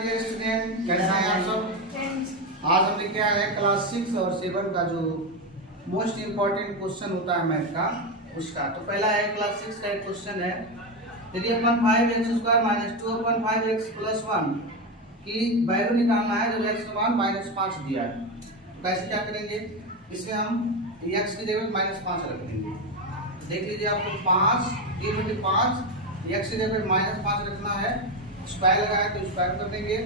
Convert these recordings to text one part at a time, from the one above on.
Dear student, कैसे हैं आप सब। आज हमने क्या है क्लास 6 और 7 का जो मोस्ट इम्पोर्टेंट क्वेश्चन होता है मैथ का उसका। तो पहला है क्लास 6 का एक क्वेश्चन है, यदि अपन 5x² माइनस 2/5x प्लस 1 की वैल्यू निकालना है जब x का मान -5 दिया है, तो कैसे क्या करेंगे। इसमें हम x की जगह -5 रख देंगे। देख लीजिए आपको 5 3/5 x की जगह -5 रखना है, स्क्वायर लगाया तो स्क्वायर कर देंगे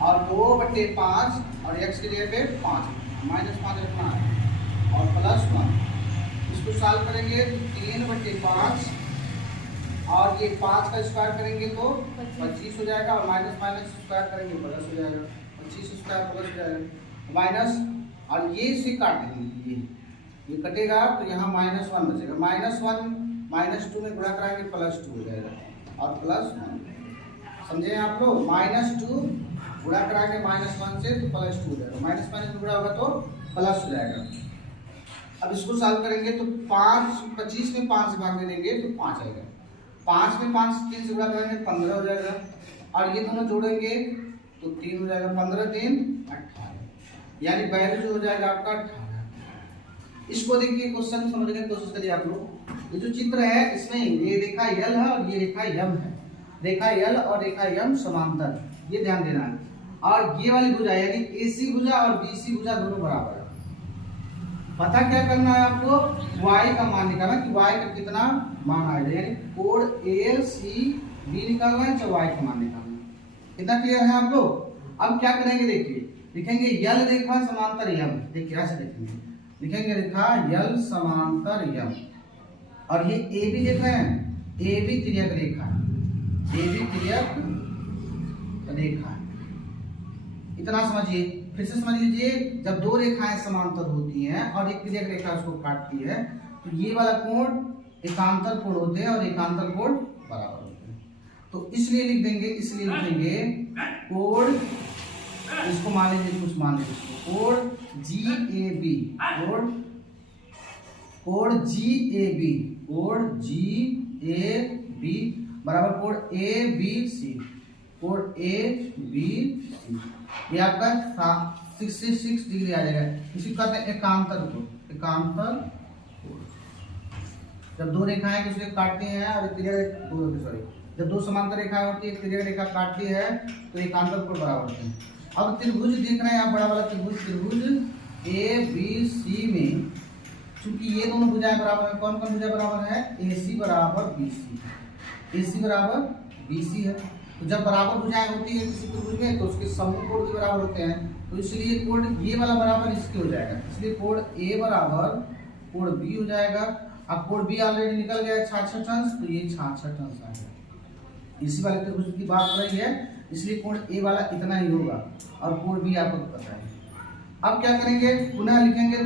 और 2/5 और x की जगह पे 5 -5 रखना है और प्लस 1। इसको सॉल्व करेंगे तो 3/5 और ये 5 का स्क्वायर करेंगे तो 25 हो जाएगा और माइनस स्क्वायर करेंगे प्लस हो जाएगा, 25 स्क्वायर प्लस हो जाएगा माइनस, और ये इसे काट देंगे, ये कटेगा तो यहाँ -1 बचेगा। -1 -2 में गुणा कराएंगे +2 हो जाएगा और +1। समझे आप लोग, -2 गुणा कराएंगे -1 से तो +2 हो जाएगा, माइनस में गुणा होगा तो प्लस हो जाएगा। अब इसको सॉल्व करेंगे तो 25 में 5 से भाग देंगे तो 5 आएगा, 5 में 5 3 से गुणा करेंगे 15 हो जाएगा और ये दोनों जोड़ेंगे तो 3 हो जाएगा, 15 3 18, यानी वैल्यू जो हो जाएगा आपका 18। इसको देखिए क्वेश्चन समझने की कोशिश करिए आप लोग। ये जो चित्र है इसमें ये रेखा L है और ये रेखा M है, रेखा L और रेखा M समांतर, ये ध्यान देना है। और ये वाली भुजा यानी AC भुजा और BC भुजा दोनों बराबर है। पता क्या करना है आपको, y का मान निकालना कि y का कितना मान आएगा, यानी कोण ACB निकालना है चाहे y का मान निकालना है। कितना क्लियर है आप लोग। अब क्या करेंगे देखिए, लिखेंगे L रेखा समांतर M, देखिए ऐसे लिखेंगे, लिखेंगे रेखा L समांतर M और ये AB देख रहे हैं, AB तिर्यक रेखा, AB तिर्यक रेखा। इतना समझिए, फिर से समझ लीजिए, जब दो रेखाएं समांतर होती हैं और एक तिर्यक रेखा उसको काटती है तो ये वाला कोण एकांतर कोण होते हैं और एकांतर कोण बराबर होते हैं। तो इसलिए लिख देंगे, इसलिए लिखेंगे कोण, इसको मान लीजिए, कुछ मान लीजिए कोण GAB, कोण GAB, कोण GAB बराबर कोण ABC, कोण ABC, ये आपका 66 डिग्री आ जाएगा। इसी कहते हैं एकांतर कोण, एकांतर कोण। जब दो रेखाएं दूसरे काटती हैं और जब दो समांतर रेखाएं होती है, एक तिर्यक रेखा काटती है तो एकांतर कोण बराबर होते हैं। अब त्रिभुज देख रहे हैं आप, बड़ा वाला त्रिभुज ABC में चूंकि ये दोनों भुजाएं बराबर है, कौन कौन भुजा बराबर है, AC बराबर BC, AC बराबर BC है। तो जब बराबर भुजाएं होती है किसी त्रिभुज में तो उसके समूह कोण भी बराबर होते हैं, तो इसलिए कोण ये वाला बराबर इसके हो जाएगा, इसलिए कोण A बराबर कोण B हो जाएगा। अब कोण B ऑलरेडी निकल गया 66 अंश, तो ये 66 अंश आ गया। इसी वाले त्रिभुज की बात हो रही है, इसलिए कोण A वाला इतना ही होगा और कोण B आपको पता है। अब क्या करेंगे, पुनः लिखेंगे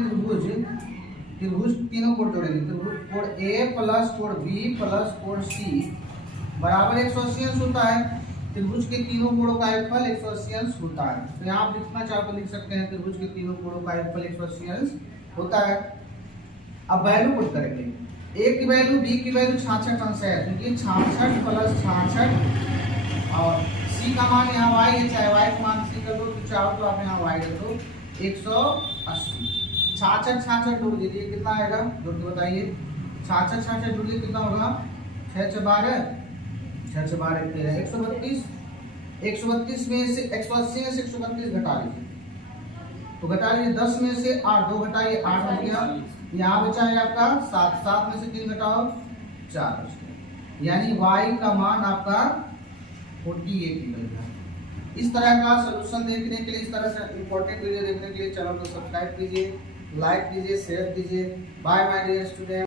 त्रिभुज तीनों कोण जोड़ेंगे, त्रिभुज कोण A प्लस कोण B प्लस कोण C बराबर 180 अंश होता है। त्रिभुज के तीनों कोणों का योगफल 180 अंश होता है। तो यहाँ आप लिखना चाहो तो लिख सकते हैं, त्रिभुज के तीनों कोणों का योगफल 180 अंश होता है। अब वैल्यू पुट करेंगे, A की वैल्यू B की वैल्यू 66 अंश है, क्योंकि 66 प्लस 66 और C का मान यहाँ y है, चाहे y का मान C कर दो, तो चाहो तो आप यहाँ y कर दो 180। 66 जोड़ दीजिए, कितना आएगा जोड़ के बताइए। 66 जोड़िए कितना होगा, 6 से 12 6 से 12 13, 132 में से 180 में से 132 घटा लीजिए, तो घटा लीजिए 10 में से 8, 2 घटाइए 8 हो गया। यहाँ बचा है आपका 7, 7 में से 3 घटाओ 4, यानी y का मान आपका 48 निकलेगा। इस तरह का सॉल्यूशन देखने के लिए, इस तरह से इंपॉर्टेंट वीडियो देखने के लिए चैनल को सब्सक्राइब कीजिए, लाइक कीजिए, शेयर कीजिए। Bye my dear student.